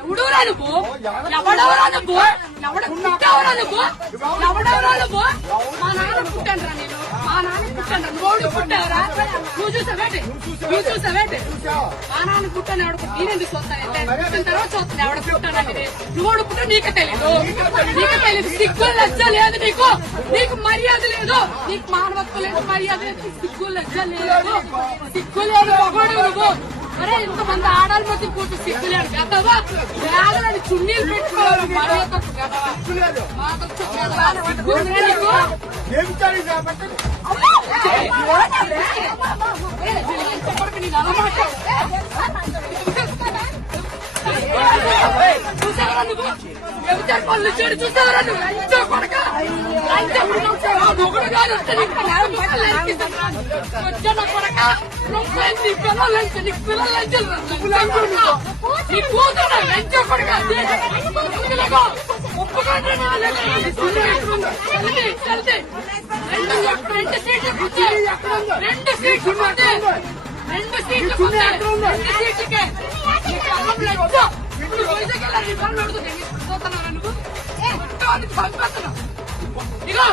ఎవడవరా నువ్వు? ఎవడవరా నువ్వు? ఎవడ పుట్టావరా నువ్వు? ఎవడవరా నువ్వు? మా నాన్న పుట్టానురా నేను. మా నాన్న పుట్టాను. నువ్వు పుట్టావరా? నువ్వు చూసావేంటి? నువ్వు చూసావేంటి? మా నాన్న పుట్టాను. ఎవడ పుట్టి నేనెందుకు చూస్తానంటే పుట్టిన తర్వాత చూస్తాను ఎవడ పుట్టానంటే. నువ్వు పుట్టా నీకు తెలీదు. నీకు తెలీదు. సిగ్గు లజ్జ లేదు నీకు. నీకు మర్యాద లేదు. నీకు మానవత్వం లేదు, మర్యాద లేదు. సిగ్గు లజ్జ లేదు. సిగ్గు లేదు మగోడు నువ్వు. అరే ఇంతమంది ఆడాలి మధ్య కూర్చో సిగ్గులేడు గతవా వేలని చున్నీలు పెట్టుకోవాలి చూసావరా నువ్వు వ్యవచార పనులు చెడు చూసావరా నువ్వు లంచో కొడక మొగుడు గారు వచ్చాను కొడక నీ పిల్లలు లంచ నీకు పిల్లలు లంచారు నీ కూతురు లంచో కొడక ఒప్పుకోండి రెండు సీట్లు కూర్చోయి 2 సీట్లు పోతే 2 సీట్లు పోతే 2 సీట్లకే ఇప్పుడు వైజాగ్ వెళ్ళాలి పనులు అడుగుతుంది పోతున్నారా నువ్వు పంపేస్తున్నావు ఇగో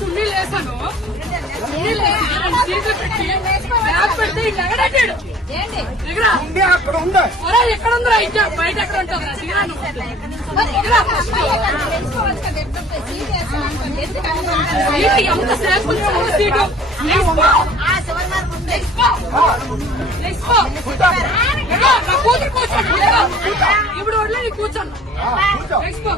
చున్నీలు వేసాను సీట్లు పెట్టి బ్యాగ్ పెడితే ఇంకా ఎగడాడు ఎక్కడ ఉందిరా ఇంకా బయట ఎక్కడ ఉంటుందా దిగరాను ఎంత సేపు సీటు కూతురు కూర్చోండి ఇప్పుడు వడ్లే నీ కూర్చోండి చెప్పు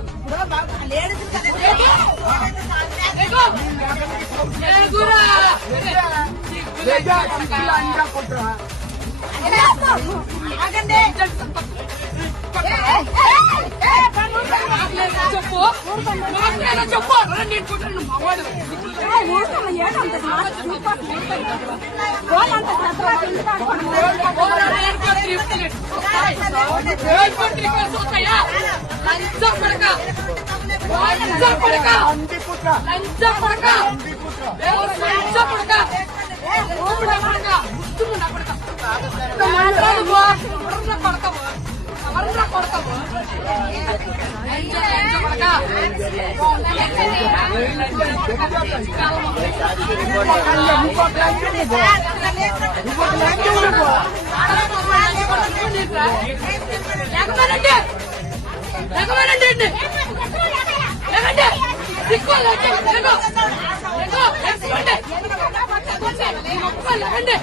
చెప్పు నేను కూర్చొని మగవాడు లేకండి